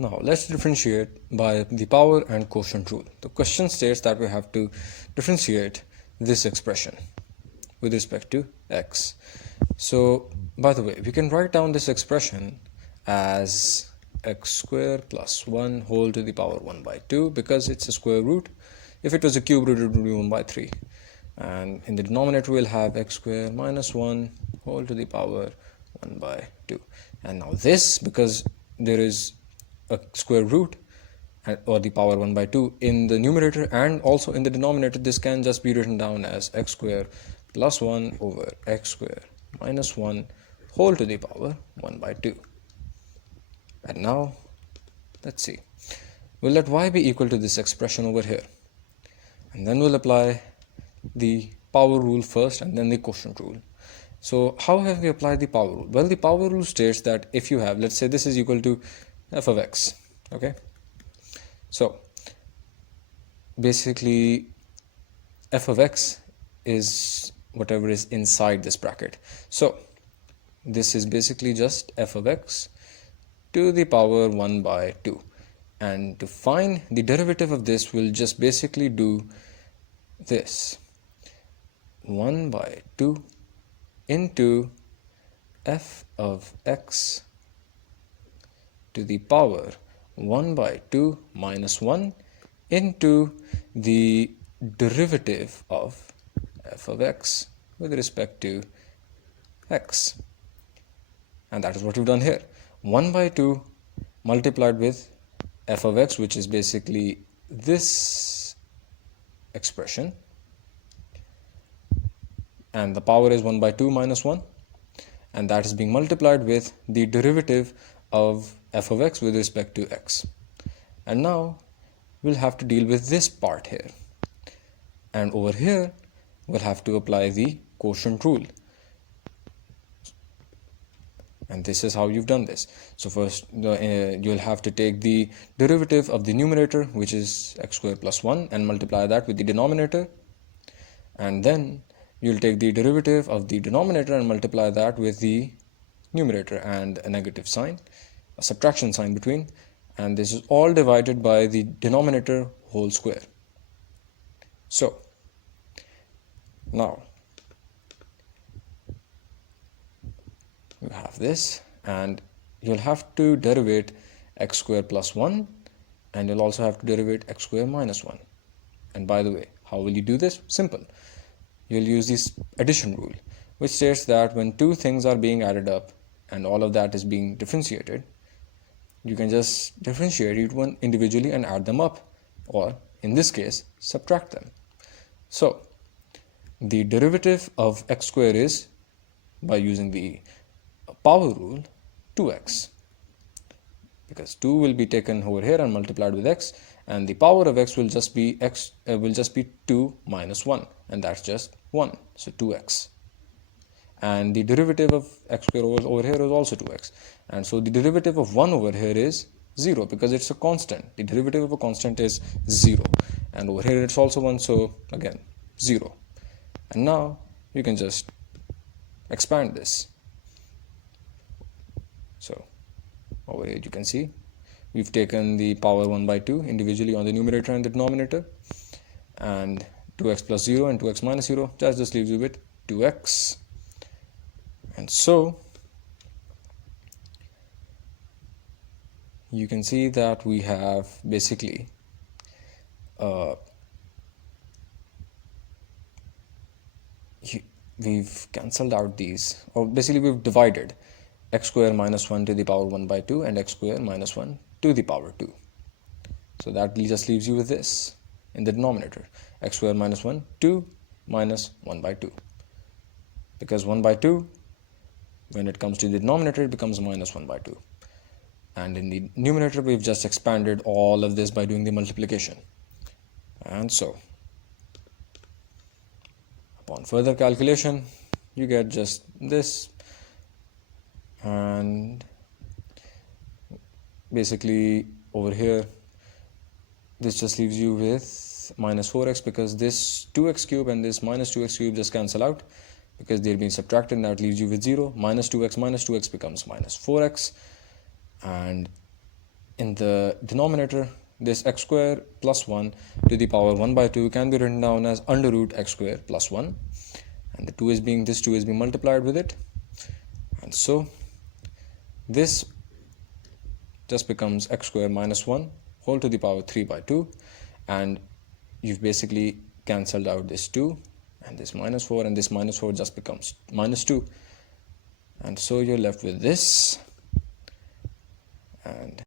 Now let's differentiate by the power and quotient rule. The question states that we have to differentiate this expression with respect to x. So by the way, we can write down this expression as x squared plus 1 whole to the power 1 by 2 because it's a square root. If it was a cube root, it would be 1 by 3. And in the denominator, we'll have x squared minus 1 whole to the power 1 by 2. And now this, because there is a square root or the power 1 by 2 in the numerator and also in the denominator, this can just be written down as x squared plus 1 over x squared minus 1 whole to the power 1 by 2. And now let's see, we'll let y be equal to this expression over here, and then we'll apply the power rule first and then the quotient rule. So how have we applied the power rule? Well, the power rule states that if you have, let's say this is equal to f of x, okay? So basically f of x is whatever is inside this bracket. So this is basically just f of x to the power 1 by 2. And to find the derivative of this, we'll just basically do this: 1 by 2 into f of x to the power 1 by 2 minus 1 into the derivative of f of x with respect to x. And that is what we've done here. 1 by 2 multiplied with f of x, which is basically this expression, and the power is 1 by 2 minus 1, and that is being multiplied with the derivative of f of x with respect to x. And now we'll have to deal with this part here, and over here we'll have to apply the quotient rule. And this is how you've done this. So first you'll have to take the derivative of the numerator, which is x squared plus 1, and multiply that with the denominator, and then you'll take the derivative of the denominator and multiply that with the numerator and a negative sign, a subtraction sign between, and this is all divided by the denominator whole square. So now you have this, and you'll have to derivate x squared plus 1, and you'll also have to derivate x squared minus 1. And by the way, how will you do this? Simple. You'll use this addition rule, which states that when two things are being added up and all of that is being differentiated, you can just differentiate each one individually and add them up, or in this case, subtract them. So the derivative of x squared is, by using the power rule, 2x, because 2 will be taken over here and multiplied with x, and the power of x will just be 2 minus 1, and that's just 1, so 2x. And the derivative of x squared over here is also 2x, and so the derivative of 1 over here is 0 because it's a constant. The derivative of a constant is 0, and over here it's also 1, so again 0. And now you can just expand this. So over here you can see we've taken the power 1 by 2 individually on the numerator and the denominator, and 2x plus 0 and 2x minus 0 just leaves you with 2x. And so you can see that we have basically we've cancelled out these, or basically we've divided x squared minus 1 to the power 1 by 2 and x squared minus 1 to the power 2. So that just leaves you with this in the denominator, x squared minus 1, 2 minus 1 by 2. Because 1 by 2, when it comes to the denominator, it becomes minus 1 by 2. And in the numerator, we've just expanded all of this by doing the multiplication. And so, upon further calculation, you get just this, and basically over here this just leaves you with minus 4x, because this 2x cube and this minus 2x cube just cancel out because they're being subtracted, and that leaves you with 0. Minus 2x becomes minus 4x, and in the denominator, this x square plus 1 to the power 1 by 2 can be written down as under root x square plus 1, and this 2 is being multiplied with it, and so this just becomes x square minus 1 whole to the power 3 by 2, and you've basically cancelled out this 2 and this minus 4, and this minus 4 just becomes minus 2, and so you're left with this, and